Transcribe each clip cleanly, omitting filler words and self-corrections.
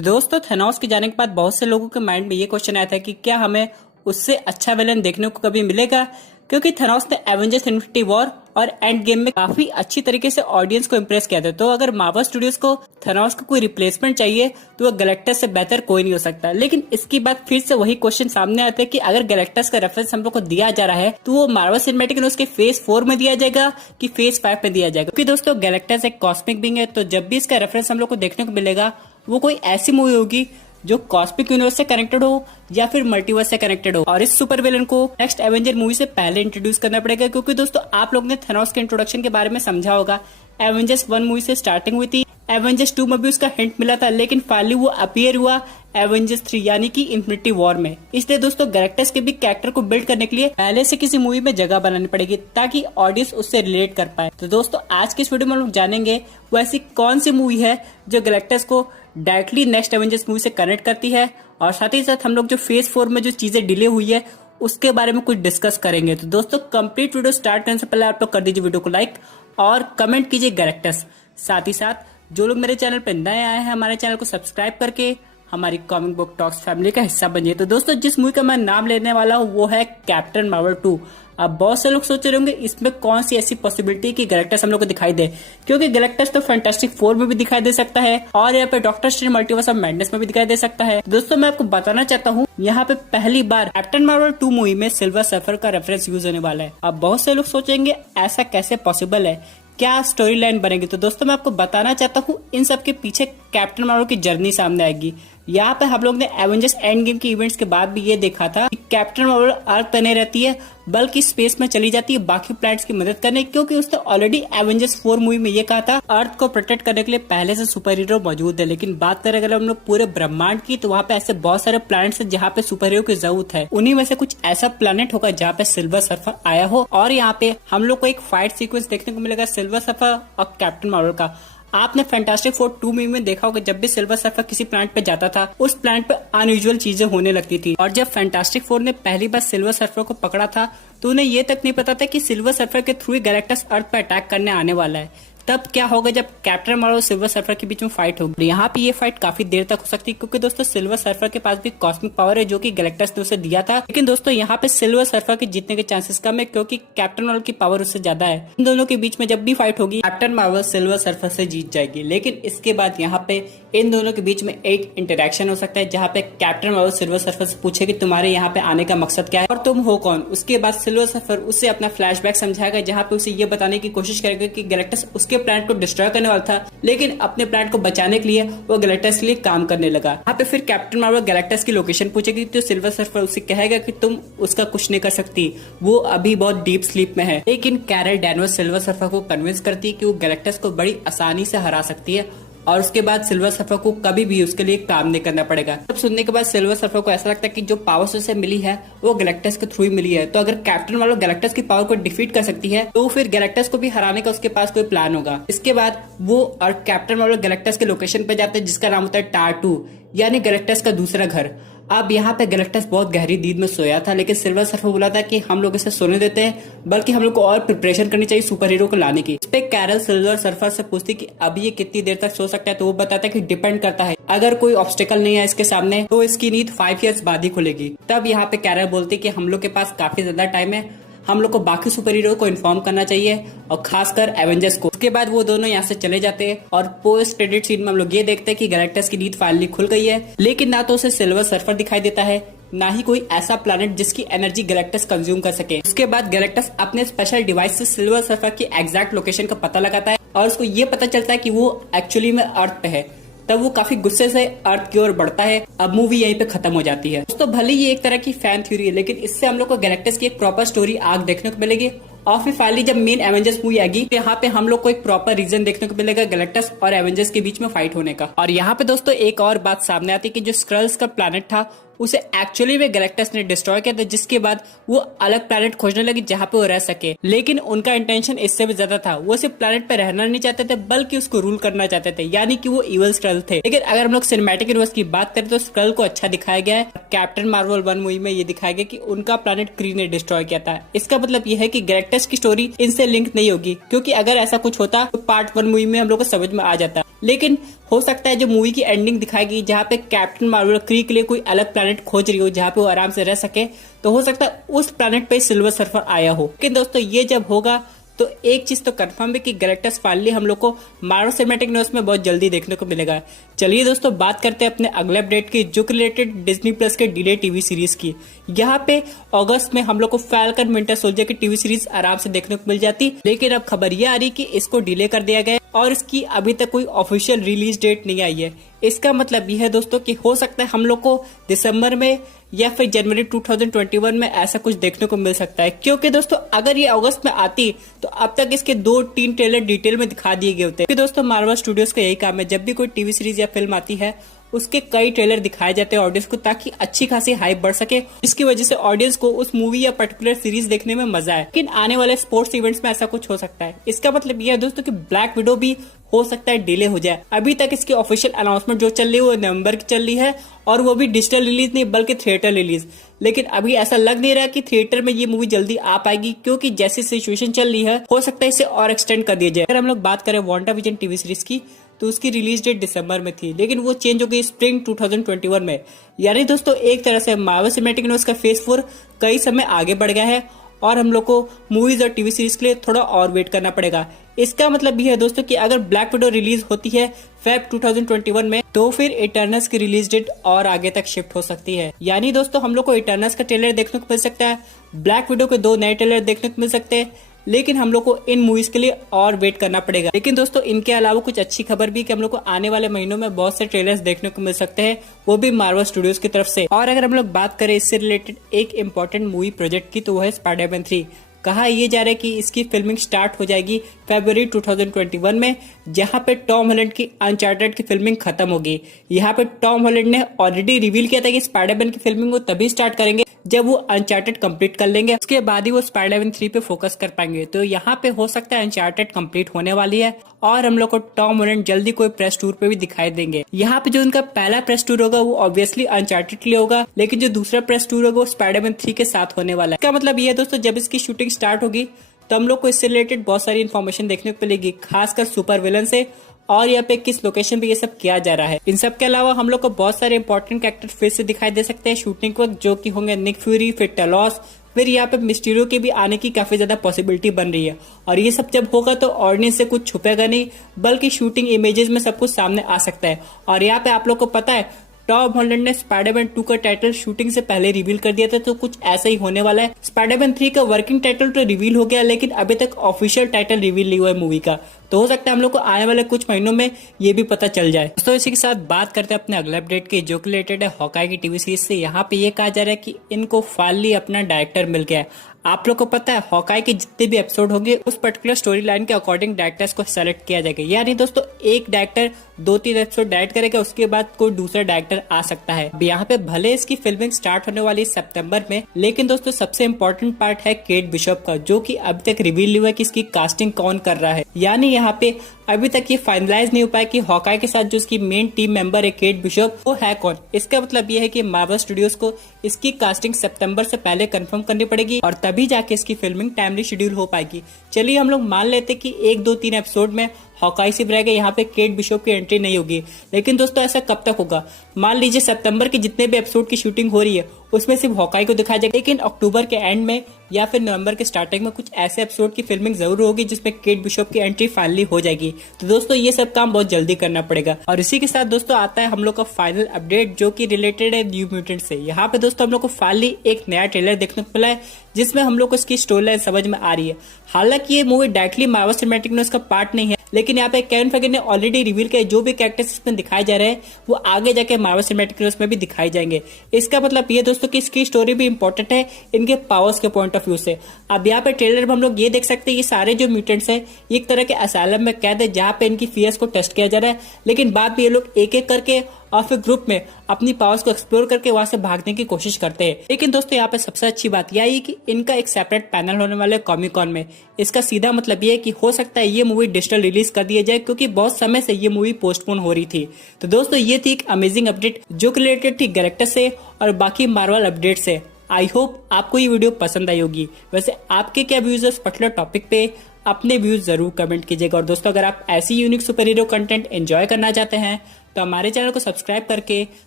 दोस्तों थेनोस के जाने के बाद बहुत से लोगों के माइंड में ये क्वेश्चन आया था कि क्या हमें उससे अच्छा विलन देखने को कभी मिलेगा, क्योंकि थेनोस ने एवेंजर्स इन्फिनिटी वॉर और एंड गेम में काफी अच्छी तरीके से ऑडियंस को इम्प्रेस किया था। तो अगर मार्वल स्टूडियोज को थेनोस का कोई रिप्लेसमेंट चाहिए तो वो गैलेक्टस से बेहतर कोई नहीं हो सकता। लेकिन इसके बाद फिर से वही क्वेश्चन सामने आता है कि अगर गैलेक्टस का रेफरेंस हम लोग को दिया जा रहा है तो वो मार्वल सिनेमैटिक यूनिवर्स के फेज 4 में दिया जाएगा कि फेज 5 में दिया जाएगा, क्योंकि दोस्तों गैलेक्टस एक कॉस्मिक बीइंग है। तो जब भी इसका रेफरेंस हम लोग को देखने को मिलेगा वो कोई ऐसी मूवी होगी जो कॉस्मिक यूनिवर्स से कनेक्टेड हो या फिर मल्टीवर्स से कनेक्टेड हो। और इस सुपर विलन को नेक्स्ट एवेंजर मूवी से पहले इंट्रोड्यूस करना पड़ेगा, क्योंकि दोस्तों आप लोग ने थेनोस के इंट्रोडक्शन के बारे में समझा होगा। एवेंजर्स 1 मूवी से स्टार्टिंग हुई थी, एवेंजर्स 2 में भी उसका हिंट मिला था, लेकिन फाइनली वो अपीयर हुआ एवेंजर्स 3 यानी कि इन्फिनिटी वॉर में। इसलिए दोस्तों गैलेक्टस के भी कैरेक्टर को बिल्ड करने के लिए पहले से किसी मूवी में जगह बनानी पड़ेगी ताकि ऑडियंस उससे रिलेट कर पाए। तो दोस्तों आज की इस वीडियो में हम लोग जानेंगे वो ऐसी कौन सी मूवी है जो गैलेक्टस को डायरेक्टली नेक्स्ट एवेंजर्स मूवी से कनेक्ट करती है, और साथ ही साथ हम लोग जो फेज 4 में जो चीजें डिले हुई है उसके बारे में कुछ डिस्कस करेंगे। तो दोस्तों कंप्लीट वीडियो स्टार्ट करने से पहले आप लोग कर दीजिए वीडियो को लाइक और कमेंट कीजिए गैलेक्टस। साथ ही साथ जो लोग मेरे चैनल पर नए आए हैं हमारे चैनल को सब्सक्राइब करके हमारी कॉमिक बुक टॉक्स फैमिली का हिस्सा बनिए। तो दोस्तों जिस मूवी का मैं नाम लेने वाला हूँ वो है कैप्टन मार्वल 2। अब बहुत से लोग सोच रहे होंगे इसमें कौन सी ऐसी पॉसिबिलिटी कि गैलेक्टस हम लोग को दिखाई दे, क्योंकि गैलेक्टस तो फैंटास्टिक 4 में भी दिखाई दे सकता है और यहाँ पे doctor strange multiverse of madness में भी दिखाई दे सकता है। दोस्तों मैं आपको बताना चाहता हूँ यहाँ पे पहली बार कैप्टन मार्वल 2 मूवी में सिल्वर सर्फर का रेफरेंस यूज होने वाला है। अब बहुत से लोग सोचेंगे ऐसा कैसे पॉसिबल है, क्या स्टोरी लाइन बनेगी। तो दोस्तों मैं आपको बताना चाहता हूँ इन सब के पीछे कैप्टन मार्वल की जर्नी सामने आएगी। यहाँ पे हम लोग ने एवेंजर्स एंड गेम के इवेंट्स के बाद भी ये देखा था कि कैप्टन मार्वल अर्थ पे नहीं रहती है बल्कि स्पेस में चली जाती है बाकी प्लैनेट्स की मदद करने, क्योंकि उसने ऑलरेडी एवेंजर्स 4 मूवी में ये कहा था अर्थ को प्रोटेक्ट करने के लिए पहले से सुपर हीरो मौजूद है। लेकिन बात करें अगर हम लोग पूरे ब्रह्मांड की तो वहाँ पे ऐसे बहुत सारे प्लैनेट्स हैं जहाँ पे सुपर हीरो की जरूरत है। उन्हीं में से कुछ ऐसा प्लैनेट होगा जहाँ पे सिल्वर सर्फर आया हो, और यहाँ पे हम लोग को एक फाइट सीक्वेंस देखने को मिलेगा सिल्वर सर्फर और कैप्टन मार्वल का। आपने फैंटास्टिक 4 2 मूवी में देखा होगा जब भी सिल्वर सर्फर किसी प्लैनेट पे जाता था उस प्लैनेट पे अनयूजुअल चीजें होने लगती थी। और जब फैंटास्टिक 4 ने पहली बार सिल्वर सर्फर को पकड़ा था तो उन्हें ये तक नहीं पता था कि सिल्वर सर्फर के थ्रू गैलेक्टस अर्थ पर अटैक करने आने वाला है। तब क्या होगा जब कैप्टन मार्वल और सिल्वर सर्फर के बीच में फाइट होगी। यहाँ पे ये फाइट काफी देर तक हो सकती है, क्योंकि दोस्तों सिल्वर सर्फर के पास भी कॉस्मिक पावर है जो कि गैलेक्टस ने उसे दिया था। लेकिन दोस्तों यहाँ पे सिल्वर सर्फर के जीतने के चांसेस कम है, क्योंकि कैप्टन मार्वल की पावर उससे ज्यादा है। इन दोनों के बीच में जब भी फाइट होगी कैप्टन मार्वल सिल्वर सर्फर से जीत जाएगी। लेकिन इसके बाद यहाँ पे इन दोनों के बीच में एक इंटरेक्शन हो सकता है जहाँ पे कैप्टन मार्वल सिल्वर सर्फर से पूछे कि तुम्हारे यहाँ पे आने का मकसद क्या है और तुम हो कौन। उसके बाद सिल्वर सर्फर उसे अपना फ्लैशबैक समझाएगा जहाँ पे उसे ये बताने की कोशिश करेगा कि गैलेक्टस उसके प्लैनेट को डिस्ट्रॉय करने वाला था, लेकिन अपने प्लैनेट को बचाने के लिए वो गैलेक्टस के लिए काम करने लगा। यहाँ पे फिर कैप्टन मार्वल गैलेक्टस की लोकेशन पूछेगी तो सिल्वर सर्फर उसे कहेगा कि तुम उसका कुछ नहीं कर सकती, वो अभी बहुत डीप स्लीप में है। लेकिन कैरल डैनवर्स सिल्वर सर्फर को कन्विंस करती है कि वो गैलेक्टस को बड़ी आसानी से हरा सकती है और उसके बाद सिल्वर सर्फर को कभी भी उसके लिए काम नहीं करना पड़ेगा। सब सुनने के बाद सिल्वर सर्फर को ऐसा लगता है कि जो पावर्स उसे मिली है वो गैलेक्टस के थ्रू ही मिली है। तो अगर कैप्टन मार्वल गैलेक्टस की पावर को डिफीट कर सकती है तो फिर गैलेक्टस को भी हराने का उसके पास कोई प्लान होगा। इसके बाद वो और कैप्टन मार्वल गैलेक्टस के लोकेशन पे जाते हैं जिसका नाम होता है टार 2 यानी गैलेक्टस का दूसरा घर। अब यहाँ पे गैलेक्टस बहुत गहरी नींद में सोया था, लेकिन सिल्वर सर्फर बोला था कि हम लोग इसे सोने देते हैं, बल्कि हम लोग को और प्रिपरेशन करनी चाहिए सुपर हीरो को लाने की। इस पे कैरल सिल्वर सर्फर से पूछती कि अब ये कितनी देर तक सो सकता है, तो वो बताता है कि डिपेंड करता है, अगर कोई ऑब्स्टेकल नहीं है इसके सामने तो इसकी नींद 5 इयर्स बाद ही खुलेगी। तब यहाँ पे कैरल बोलती कि हम लोग के पास काफी ज्यादा टाइम है, हम लोग को बाकी सुपर हीरो को इन्फॉर्म करना चाहिए और खासकर एवेंजर्स को। उसके बाद वो दोनों यहाँ से चले जाते हैं और पोस्ट क्रेडिट सीन में हम लोग ये देखते हैं कि गैलेक्टस की नींद फाइनली खुल गई है, लेकिन ना तो उसे सिल्वर सर्फर दिखाई देता है ना ही कोई ऐसा प्लैनेट जिसकी एनर्जी गैलेक्टस कंज्यूम कर सके। उसके बाद गैलेक्टस अपने स्पेशल डिवाइस से सिल्वर सर्फर की एग्जैक्ट लोकेशन का पता लगाता है और उसको ये पता चलता है कि वो एक्चुअली में अर्थ पे है। तब वो काफी गुस्से से अर्थ की ओर बढ़ता है। अब मूवी यहीं पे खत्म हो जाती है। दोस्तों भले ये एक तरह की फैन थ्योरी है, लेकिन इससे हम लोग को गैलेक्टस की एक प्रॉपर स्टोरी आर्क देखने को मिलेगी। और फिर फाइनली जब मेन एवेंजर्स मूवी आएगी तो यहाँ पे हम लोग को एक प्रॉपर रीजन देखने को मिलेगा गैलेक्टस और एवेंजर्स के बीच में फाइट होने का। और यहाँ पे दोस्तों एक और बात सामने आती है कि जो स्क्रल्स का प्लैनेट था उसे एक्चुअली में गैलेक्टस ने डिस्ट्रॉय किया था, जिसके बाद वो अलग प्लैनेट खोजने लगी जहाँ पे वो रह सके। लेकिन उनका इंटेंशन इससे भी ज्यादा था, वो सिर्फ प्लैनेट पे रहना नहीं चाहते थे बल्कि उसको रूल करना चाहते थे, यानी कि वो इवल स्क्रल थे। लेकिन अगर हम लोग सिनेमैटिक यूनिवर्स की बात करें तो स्क्रल को अच्छा दिखाया गया है। कैप्टन मार्वल 1 मूवी में ये दिखाया गया कि उनका प्लैनेट क्री ने डिस्ट्रॉय किया था। इसका मतलब ये है कि गैलेक्टस की स्टोरी इनसे लिंक नहीं होगी, क्योंकि अगर ऐसा कुछ होता तो पार्ट 1 मूवी में हम लोग को समझ में आ जाता। लेकिन हो सकता है जो मूवी की एंडिंग दिखाएगी जहाँ पे कैप्टन मार्वल क्री के लिए कोई अलग प्लेनेट खोज रही हो जहाँ पे वो आराम से रह सके, तो हो सकता है उस प्लेनेट पे सिल्वर सर्फर आया हो। लेकिन दोस्तों ये जब होगा तो एक चीज तो कंफर्म है कि गैलेक्टस फाइनली हम लोग को मार्वल सिनेमैटिक यूनिवर्स में बहुत जल्दी देखने को मिलेगा। चलिए दोस्तों बात करते हैं अपने अगले अपडेट की, जो कि रिलेटेड डिज्नी प्लस के डिले टीवी सीरीज की। यहाँ पे अगस्त में हम लोग को फैल्कन विंटर सोल्जर की टीवी सीरीज आराम से देखने को मिल जाती, लेकिन अब खबर ये आ रही कि इसको डिले कर दिया गया और इसकी अभी तक कोई ऑफिशियल रिलीज डेट नहीं आई है। इसका मतलब यह है दोस्तों कि हो सकता है हम लोग को दिसंबर में या फिर जनवरी 2021 में ऐसा कुछ देखने को मिल सकता है, क्योंकि दोस्तों अगर ये अगस्त में आती तो अब तक इसके 2-3 ट्रेलर डिटेल में दिखा दिए गए होते। क्योंकि दोस्तों मार्वल स्टूडियोज का यही काम है, जब भी कोई टीवी सीरीज या फिल्म आती है उसके कई ट्रेलर दिखाए जाते हैं ऑडियंस को, ताकि अच्छी खासी हाइप बढ़ सके, जिसकी वजह से ऑडियंस को उस मूवी या पर्टिकुलर सीरीज देखने में मजा आए। लेकिन आने वाले स्पोर्ट्स इवेंट्स में ऐसा कुछ हो सकता है। इसका मतलब यह है दोस्तों कि ब्लैक विडो भी हो सकता है डिले हो जाए। अभी तक इसकी ऑफिशियल अनाउंसमेंट जो चल रही है वो नवंबर की चल रही है, और वो भी डिजिटल रिलीज नहीं बल्कि थिएटर रिलीज। लेकिन अभी ऐसा लग नहीं रहा कि थिएटर में ये मूवी जल्दी आ पाएगी, क्योंकि जैसी सिचुएशन चल रही है हो सकता है इसे और एक्सटेंड कर दिया जाए। अगर हम लोग बात करें वांडाविजन टीवी सीरीज की, तो उसकी रिलीज डेट दिसंबर में थी, लेकिन वो चेंज हो गई स्प्रिंग 2021 में। यानी दोस्तों एक तरह से मार्वल सिनेमैटिक यूनिवर्स का फेज 4 कई समय आगे बढ़ गया है और हम लोग को मूवीज और टीवी सीरीज के लिए थोड़ा और वेट करना पड़ेगा। इसका मतलब यह है दोस्तों कि अगर ब्लैक विडो रिलीज होती है फेब 2021 में, तो फिर इटर्नल्स की रिलीज डेट और आगे तक शिफ्ट हो सकती है। यानी दोस्तों हम लोग को इटर्नल्स का ट्रेलर देखने को मिल सकता है, ब्लैक विडो के 2 नए ट्रेलर देखने को मिल सकते हैं, लेकिन हम लोग को इन मूवीज के लिए और वेट करना पड़ेगा। लेकिन दोस्तों इनके अलावा कुछ अच्छी खबर भी कि हम लोग को आने वाले महीनों में बहुत से ट्रेलर्स देखने को मिल सकते हैं, वो भी मार्वल स्टूडियोज की तरफ से। और अगर हम लोग बात करें इससे रिलेटेड एक इम्पोर्टेंट मूवी प्रोजेक्ट की, तो वो है स्पाइडरमैन 3। कहा ये जा रहा है कि इसकी फिल्मिंग स्टार्ट हो जाएगी फरवरी 2021 में, जहां पे टॉम हॉलैंड की अनचार्टेड की फिल्मिंग खत्म होगी। यहाँ पे टॉम हॉलैंड ने ऑलरेडी रिवील किया था कि स्पाइडरमैन की फिल्मिंग वो तभी स्टार्ट करेंगे जब वो अनचार्टेड कंप्लीट कर लेंगे, उसके बाद ही वो स्पाइडरमैन 3 पे फोकस कर पाएंगे। तो यहाँ पे हो सकता है अनचार्टेड कंप्लीट होने वाली है और हम लोग को टॉम हॉलैंड जल्दी कोई प्रेस टूर पे भी दिखाई देंगे। यहाँ पे जो उनका पहला प्रेस टूर होगा वो ऑब्वियसली अनचार्टेड के लिए होगा, लेकिन जो दूसरा प्रेस टूर होगा वो स्पाइडरमैन 3 के साथ होने वाला है। इसका मतलब ये है दोस्तों जब इसकी शूटिंग स्टार्ट होगी तो हम लोग को इससे रिलेटेड बहुत सारी इन्फॉर्मेशन देखने को मिलेगी, खासकर सुपर विलन से, और यहाँ पे किस लोकेशन पे ये सब किया जा रहा है। इन सब के अलावा हम लोग को बहुत सारे इंपॉर्टेंट कैरेक्टर फिर से दिखाई दे सकते हैं शूटिंग को, जो कि होंगे निक फ्यूरी, फिर टेलॉस, फिर यहाँ पे मिस्टीरियो के भी आने की काफी ज्यादा पॉसिबिलिटी बन रही है। और ये सब जब होगा तो ऑडियंस से कुछ छुपेगा नहीं, बल्कि शूटिंग इमेजेस में सब कुछ सामने आ सकता है। और यहाँ पे आप लोग को पता है टॉम हॉलैंड ने स्पाइडरमैन 2 का टाइटल शूटिंग से पहले रिवील कर दिया था, तो कुछ ऐसा ही होने वाला है। स्पाइडरमैन 3 का वर्किंग टाइटल तो रिवील हो गया, लेकिन अभी तक ऑफिशियल टाइटल रिवील नहीं हुआ है मूवी का, तो हो सकता है हम लोग को आने वाले कुछ महीनों में ये भी पता चल जाए। दोस्तों इसी के साथ बात करते हैं अपने अगले अपडेट की, जो कि रिलेटेड है हॉकाई की टीवी सीरीज से। यहाँ पे ये कहा जा रहा है कि इनको फाइनली अपना डायरेक्टर मिल गया है। आप लोग को पता है हॉकाई के जितने भी एपिसोड होंगे उस पर्टिकुलर स्टोरी लाइन के अकॉर्डिंग डायरेक्टर्स को सेलेक्ट किया जाएगा। यानी दोस्तों एक डायरेक्टर 2-3 एपिसोड डायरेक्ट करेगा, उसके बाद कोई दूसरा डायरेक्टर आ सकता है। अब यहाँ पे भले इसकी फिल्मिंग स्टार्ट होने वाली है सितंबर में, लेकिन दोस्तों सबसे इम्पोर्टेंट पार्ट है केट बिशप का, जो कि अभी तक रिवील नहीं हुआ कि इसकी कास्टिंग कौन कर रहा है। यानी यहाँ पे अभी तक ये फाइनलाइज नहीं हो पाया कि हॉकाई के साथ जो इसकी मेन टीम मेंबर है केट बिशप, वो है कौन। इसका मतलब ये है कि मार्वल स्टूडियोज को इसकी कास्टिंग सितंबर से पहले कंफर्म करनी पड़ेगी और तभी जाके इसकी फिल्मिंग टाइमली शेड्यूल हो पाएगी। चलिए हम लोग मान लेते कि 1-2-3 एपिसोड में हॉकाई सिर्फ रहेगा, यहाँ पे केट बिशप की एंट्री नहीं होगी। लेकिन दोस्तों ऐसा कब तक होगा? मान लीजिए सितंबर के जितने भी एपिसोड की शूटिंग हो रही है उसमें सिर्फ हॉकाई को दिखाया जाएगा, लेकिन अक्टूबर के एंड में या फिर नवंबर के स्टार्टिंग में कुछ ऐसे एपिसोड की फिल्मिंग जरूर होगी जिसमें केट बिशप की एंट्री फाइनली हो जाएगी। तो दोस्तों ये सब काम बहुत जल्दी करना पड़ेगा। और इसी के साथ दोस्तों आता है हम लोग का फाइनल अपडेट, जो कि रिलेटेड है न्यू म्यूटेंट से। यहाँ पे दोस्तों हम लोग को फाइनली एक नया ट्रेलर देखने को मिला है, जिसमें हम लोग को इसकी स्टोरी लाइन समझ में आ रही है। हालांकि ये movie directly Marvel cinematic universe का पार्ट नहीं है, लेकिन यहाँ पे केविन फेगे ने ऑलरेडी रिवील किया जो भी कैरेक्टर्स इसमें दिखाए जा रहे हैं वो आगे जाके मार्वल सिनेमैटिक यूनिवर्स में भी दिखाए जाएंगे। इसका मतलब ये दोस्तों कि इसकी स्टोरी भी इंपॉर्टेंट है इनके पावर्स के पॉइंट ऑफ व्यू से। अब यहाँ पे ट्रेलर में हम लोग ये देख सकते हैं ये सारे जो म्यूटेंट्स हैं एक तरह के असाइलम में कैद है, जहाँ पे इनकी फियर्स को टेस्ट किया जा रहा है, लेकिन बाद में ये लोग एक एक करके और फिर ग्रुप में अपनी पावर्स को एक्सप्लोर करके वहां से भागने की कोशिश करते हैं। लेकिन दोस्तों यहाँ पे सबसे अच्छी बात यह है कि इनका एक सेपरेट पैनल होने वाला है कॉमिक कॉन में। इसका सीधा मतलब ये है कि हो सकता है ये मूवी डिजिटल रिलीज कर दिया जाए, क्योंकि बहुत समय से ये मूवी पोस्टपोन हो रही थी। तो दोस्तों ये थी एक अमेजिंग अपडेट जो रिलेटेड थी कैरेक्टर से और बाकी मार्वल अपडेट से। आई होप आपको ये वीडियो पसंद आई होगी। वैसे आपके क्या व्यूज है इस पर्टिकुलर टॉपिक पे अपने व्यूज जरूर कमेंट कीजिएगा। और दोस्तों अगर आप ऐसी unique super hero content enjoy करना चाहते हैं तो हमारे चैनल को सब्सक्राइब करके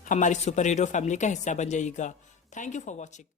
हमारी सुपर हीरो फैमिली का हिस्सा बन जाइएगा। Thank you for watching.